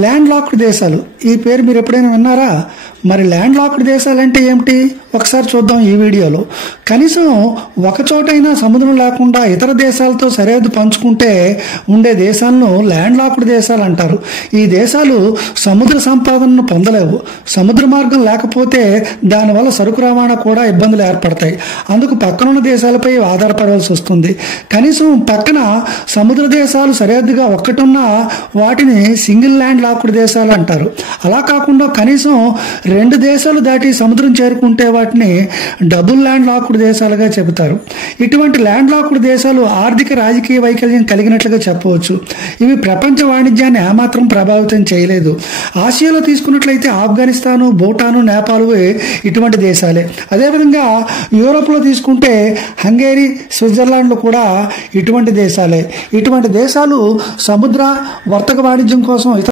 Land locked దేశాలు, ఈ పేరు మీరు ఎప్పుడైనా విన్నారా? మరి ల్యాండ్ లాక్డ్ దేశాలు అంటే ఏమిటి ఒకసారి చూద్దాం ఈ వీడియోలో. కనీసం ఒక చోటైనా సముద్రం లేకుండా ఇతర దేశాలతో సరిహద్దు పంచుకుంటే ఉండే దేశాలను ల్యాండ్ లాక్డ్ దేశాలు అంటారు. ఈ దేశాలు సముద్ర సంపాదనను పొందలేవు. సముద్ర మార్గం లేకపోతే దానివల్ల సరుకు రవాణా కూడా ఇబ్బందులు ఏర్పడతాయి. అందుకు పక్కనున్న దేశాలపై ఆధారపడవలసి వస్తుంది. కనీసం పక్కన సముద్ర దేశాలు సరిహద్దుగా ఒక్కటున్నా వాటిని సింగిల్ ల్యాండ్ లాక్డ్ దేశాలు అంటారు. అలా కాకుండా కనీసం 2 దేశాలు దాటి సముద్రం చేరుకుంటే వాటిని డబుల్ ల్యాండ్ లాక్డ్ దేశాలుగా చెబుతారు. ఇటువంటి ల్యాండ్ లాక్డ్ దేశాలు ఆర్థిక రాజకీయ వైకల్యం కలిగినట్లుగా చెప్పవచ్చు. ఇవి ప్రపంచ వాణిజ్యాన్ని ఏమాత్రం ప్రభావితం చేయలేదు. ఆసియాలో తీసుకున్నట్లయితే ఆఫ్ఘనిస్తాను, భూటాను, నేపాల్ ఇటువంటి దేశాలే. అదేవిధంగా యూరోప్లో తీసుకుంటే హంగేరీ, స్విట్జర్లాండ్లు కూడా ఇటువంటి దేశాలే. ఇటువంటి దేశాలు సముద్ర వర్తక వాణిజ్యం కోసం